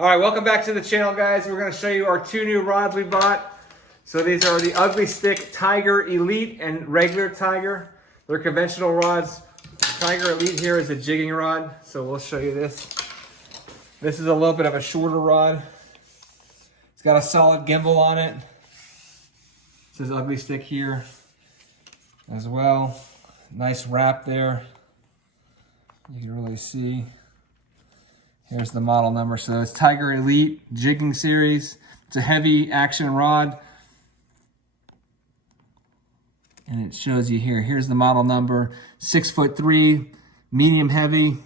All right, welcome back to the channel, guys. We're going to show you our two new rods we bought. So these are the Ugly Stik Tiger Elite and regular Tiger. They're conventional rods. Tiger Elite here is a jigging rod, so we'll show you this. This is a little bit of a shorter rod. It's got a solid gimbal on it. It says Ugly Stik here as well. Nice wrap there. You can really see. Here's the model number. So it's Tiger Elite Jigging Series. It's a heavy action rod. And it shows you here. Here's the model number. 6'3", medium heavy,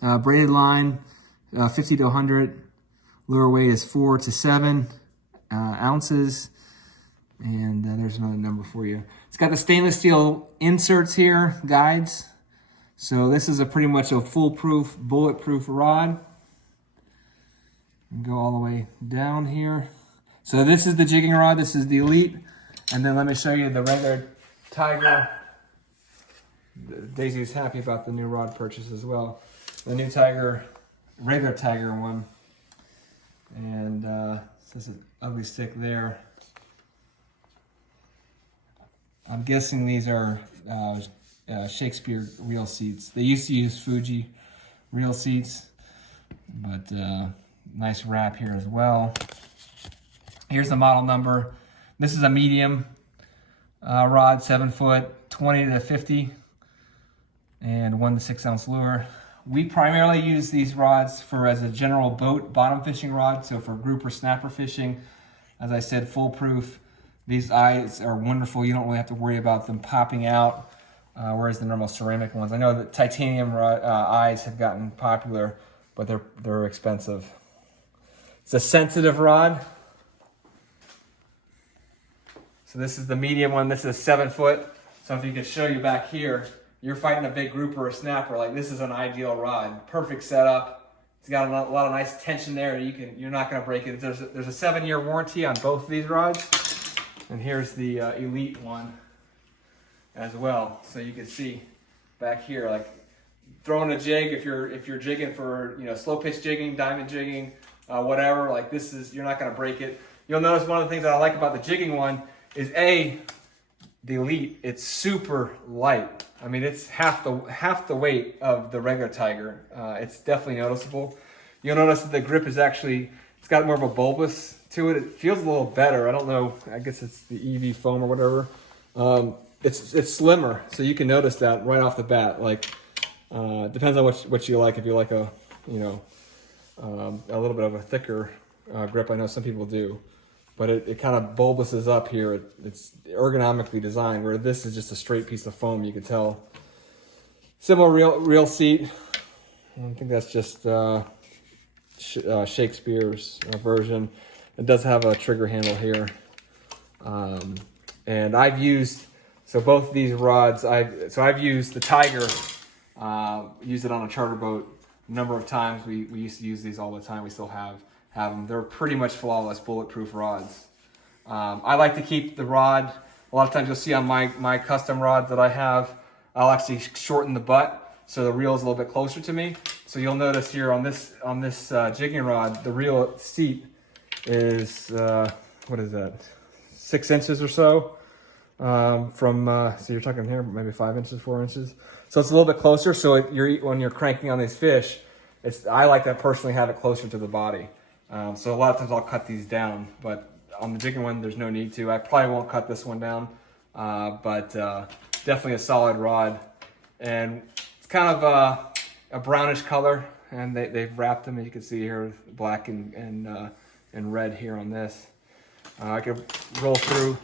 braided line, 50 to 100. Lure weight is 4 to 7 ounces. And there's another number for you. It's got the stainless steel inserts here, guides. So this is pretty much a foolproof, bulletproof rod. And go all the way down here. So this is the jigging rod, this is the Elite. And then let me show you the regular Tiger. Daisy's happy about the new rod purchase as well. The new Tiger, regular Tiger one. And this is Ugly Stik there. I'm guessing these are Shakespeare reel seats. They used to use Fuji reel seats, but nice wrap here as well. Here's the model number. This is a medium rod, 7 foot, 20 to 50, and 1 to 6 ounce lure. We primarily use these rods as a general boat bottom fishing rod, so for grouper snapper fishing. As I said, foolproof. These eyes are wonderful. You don't really have to worry about them popping out, whereas the normal ceramic ones. I know that titanium eyes have gotten popular, but they're expensive. It's a sensitive rod. So this is the medium one. This is 7 foot. So if you could show you back here, you're fighting a big grouper or snapper. Like, this is an ideal rod. Perfect setup. It's got a lot of nice tension there. You're not going to break it. There's a 7-year warranty on both of these rods. And here's the Elite one as well. So you can see back here, like throwing a jig, if you're jigging for slow pitch jigging, diamond jigging, whatever, like this is, you're not going to break it. You'll notice one of the things that I like about the jigging one is the Elite. It's super light. I mean, it's half the weight of the regular Tiger. It's definitely noticeable. You'll notice that the grip is actually, it's got more of a bulbous to it. It feels a little better. I don't know. I guess it's the EV foam or whatever. It's slimmer, so you can notice that right off the bat. Like, depends on what you like. If you like a little bit of a thicker grip, I know some people do, but it kind of bulbouses up here. It's ergonomically designed, where this is just a straight piece of foam. You can tell. Similar reel seat. I think that's just Shakespeare's version. It does have a trigger handle here. And I've used, so both these rods, I've used the Tiger, used it on a charter boat a number of times. We used to use these all the time. We still have them. They're pretty much flawless, bulletproof rods. I like to keep the rod, a lot of times you'll see on my custom rods that I have, I'll actually shorten the butt so the reel is a little bit closer to me. So you'll notice here on this jigging rod, the reel seat is, what is that, 6 inches or so so you're talking here maybe 5 inches, 4 inches. So it's a little bit closer. So when you're cranking on these fish, I like to personally have it closer to the body. So a lot of times I'll cut these down, but on the jigging one, there's no need to. I probably won't cut this one down, but definitely a solid rod. And it's kind of a brownish color, and they've wrapped them, as you can see here, black and red here on this. I could roll through.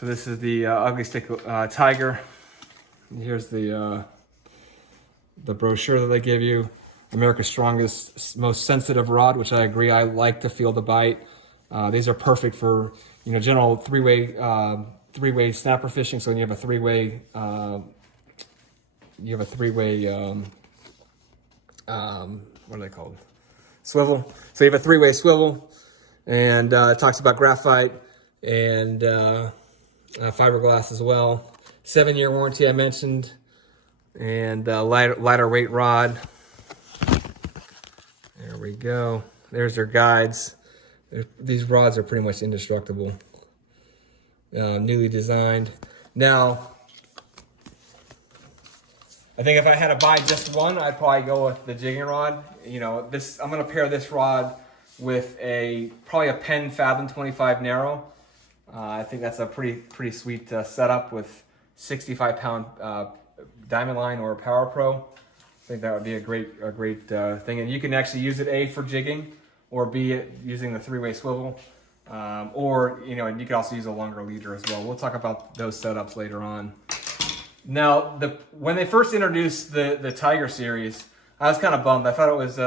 So this is the Ugly Stik Tiger. And here's the brochure that they give you. America's strongest, most sensitive rod, which I agree. I like to feel the bite. These are perfect for general three-way snapper fishing. So when you have a three-way what are they called? Swivel. So you have a 3-way swivel, and it talks about graphite and fiberglass as well. 7-year warranty I mentioned, and lighter weight rod. There we go. There's their guides. These rods are pretty much indestructible. Newly designed. Now, I think if I had to buy just one, I'd probably go with the jigging rod. You know, this, I'm gonna pair this rod with probably a Penn Fathom 25 narrow. I think that's a pretty sweet setup with 65-pound diamond line or Power Pro. I think that would be a great thing, and you can actually use it A for jigging, or B using the 3-way swivel, or you know, you can also use a longer leader as well. We'll talk about those setups later on. Now, when they first introduced the Tiger series, I was kind of bummed. I thought it was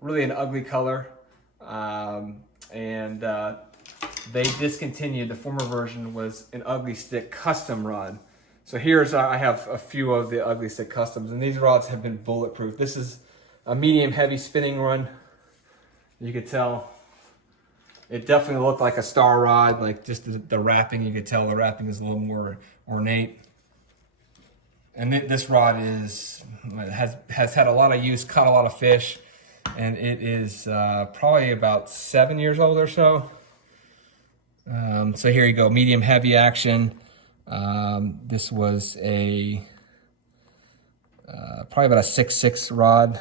really an ugly color, and they discontinued. The former version was an Ugly Stik Custom rod. So here's, I have a few of the Ugly Stik Customs, and these rods have been bulletproof. This is a medium heavy spinning run. You could tell it definitely looked like a star rod, like just the wrapping, you could tell the wrapping is a little more ornate. And this rod has had a lot of use, caught a lot of fish, and it is probably about 7 years old or so. So here you go, medium heavy action. This was probably about a 6.6 rod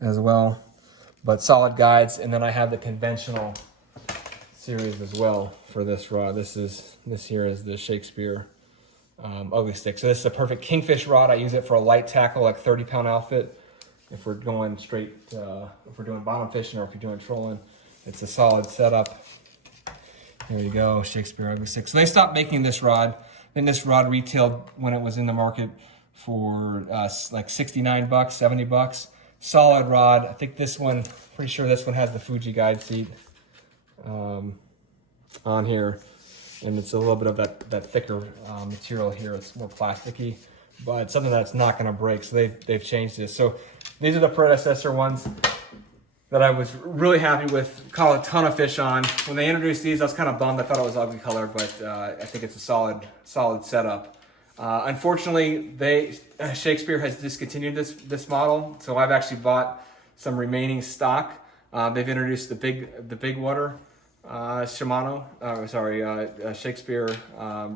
as well, but solid guides. And then I have the conventional series as well for this rod. This here is the Shakespeare Ugly Stik. So this is a Perfect Kingfish Rod. I use it for a light tackle, like 30-pound outfit. If we're going straight, if we're doing bottom fishing or if you're doing trolling, it's a solid setup. Here you go, Shakespeare Ugly Stik. So they stopped making this rod. Then this rod retailed when it was in the market for like 69 bucks, 70 bucks. Solid rod. I think this one, pretty sure this one has the Fuji guide seat on here. And it's a little bit of that thicker material here. It's more plasticky, but something that's not gonna break. So they've changed this. So these are the predecessor ones that I was really happy with, caught a ton of fish on. When they introduced these, I was kind of bummed. I thought it was ugly color, but I think it's a solid setup. Unfortunately, Shakespeare has discontinued this model, so I've actually bought some remaining stock. They've introduced the big water Shakespeare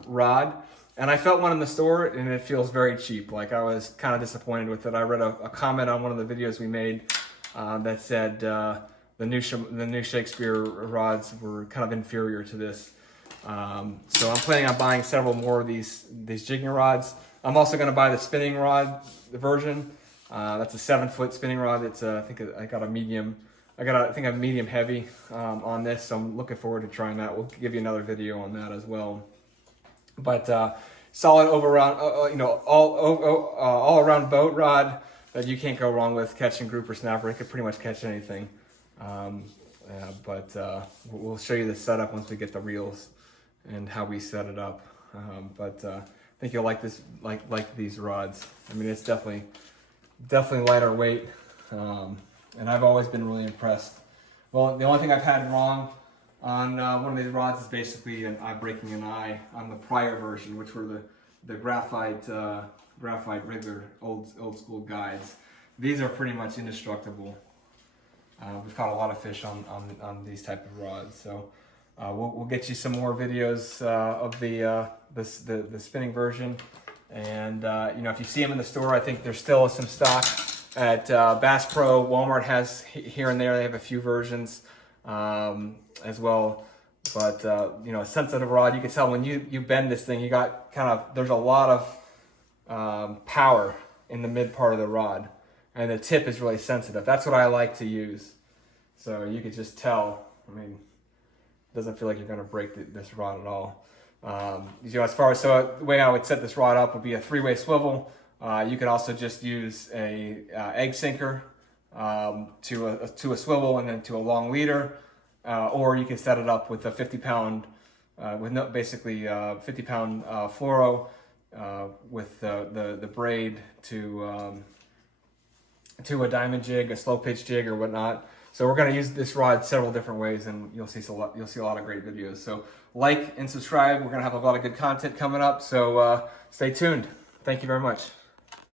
rod, and I felt one in the store, and it feels very cheap. Like, I was kind of disappointed with it. I read a comment on one of the videos we made that said the new Shakespeare rods were kind of inferior to this. So I'm planning on buying several more of these jigging rods. I'm also going to buy the spinning rod version. That's a 7-foot spinning rod. It's I think I got a medium. I think I'm medium heavy on this, so I'm looking forward to trying that. We'll give you another video on that as well. But solid all around boat rod that you can't go wrong with catching grouper snapper. It could pretty much catch anything. We'll show you the setup once we get the reels and how we set it up. I think you'll like this, like these rods. I mean, it's definitely lighter weight. And I've always been really impressed. Well, the only thing I've had wrong on one of these rods is basically breaking an eye on the prior version, which were the graphite regular old school guides. These are pretty much indestructible. We've caught a lot of fish on these type of rods, so we'll get you some more videos of the spinning version. And you know, if you see them in the store, I think there's still some stock. At Bass Pro, Walmart has here and there. They have a few versions as well. But you know, a sensitive rod. You can tell when you bend this thing, you got there's a lot of power in the mid part of the rod, and the tip is really sensitive. That's what I like to use. So you could just tell. I mean, it doesn't feel like you're going to break this rod at all. You know, so the way I would set this rod up would be a 3-way swivel. You could also just use a egg sinker to a swivel and then to a long leader, or you can set it up with a 50-pound, 50-pound fluoro with the braid to a diamond jig, a slow pitch jig, or whatnot. So we're going to use this rod several different ways, and you'll see a lot of great videos. So like and subscribe. We're going to have a lot of good content coming up. So stay tuned. Thank you very much.